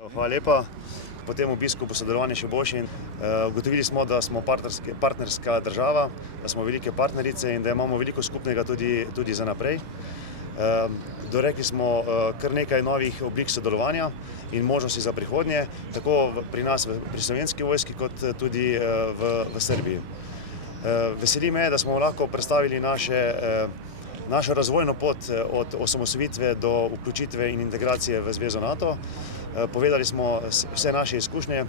Hvala lepa. Po tem obisku bo sodelovanje še boljše. Ugotovili smo, da smo partnerska država, da smo velike partnerice in da imamo veliko skupnega tudi za naprej. Dorekli smo kar nekaj novih oblik sodelovanja in možnosti za prihodnje, tako pri nas, pri Slovenski vojski, kot tudi v Srbiji. Veseli me, da smo lahko predstavili našo razvojno pot od osamosvojitve do vključitve in integracije v Zvezo NATO. Povedali smo vse naše izkušnje.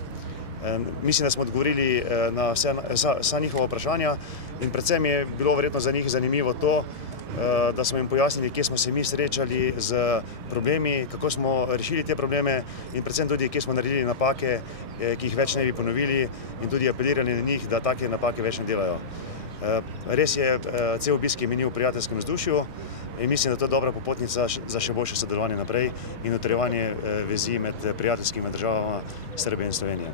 Mislim, da smo odgovorili na vsa njihova vprašanja in predvsem je bilo verjetno za njih zanimivo to, da smo jim pojasnili, kje smo se mi srečali z problemi, kako smo rešili te probleme in predvsem tudi, kje smo naredili napake, ki jih več ne bi ponovili in tudi apelirali na njih, da take napake več ne delajo. Res je, cel obisk je minil v prijateljskem vzdušju in mislim, da to je dobra popotnica za še boljše sodelovanje naprej in utrjevanje vezi med prijateljskimi državama Srbije in Slovenije.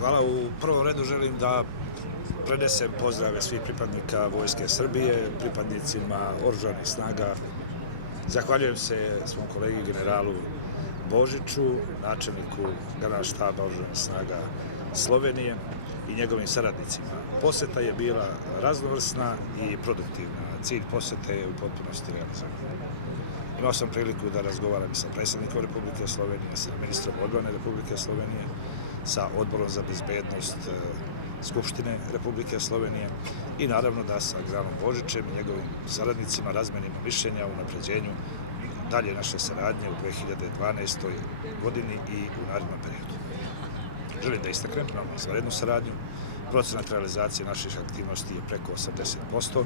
Hvala. U prvom redu želim da prenesem pozdrave svih pripadnika Vojske Srbije, pripadnicima oružanih snaga. Zahvaljujem se svom kolegi generalu Božiću, načelniku Generalštaba oružanih snaga Slovenije i njegovim saradnicima. Poseta je bila raznovrsna i produktivna. Cilj posete je u potpunosti realizovan. Imao sam priliku da razgovaram i sa predsjednikom Republike Slovenije, sa ministrom odbrane Republike Slovenije, sa Odborom za bezbednost Skupštine Republike Slovenije i naravno da sa generalom Božićem i njegovim saradnicima razmenimo mišljenja o unapređenju dalje naše saradnje u 2012. godini i u narednom periodu. Želim da istaknem na izvanrednu saradnju. Procenat realizacije naših aktivnosti je preko 80%.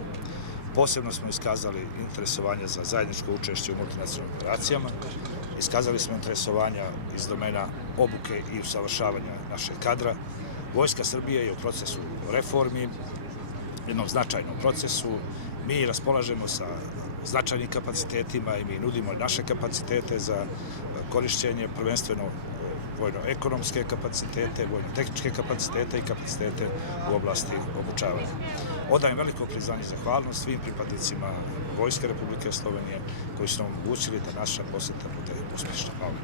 Posebno smo iskazali interesovanje za zajedničko učešće u multinacionalnim operacijama. Iskazali smo interesovanja iz domena obuke i usavršavanja našeg kadra. Vojska Srbije je u procesu reformi, jednom značajnom procesu. Mi raspolažemo sa značajnim kapacitetima i mi nudimo naše kapacitete za korišćenje, prvenstveno vojno-ekonomske kapacitete, vojno-tehničke kapacitete i kapacitete u oblasti obučavanja. Odajem veliko priznanje i zahvalnost svim pripadnicima Vojske Republike Slovenije koji su nam omogućili da naša poseta bude uspješna. Hvala.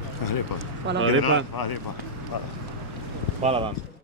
Hvala lijepa. Hvala lijepa. Hvala vam.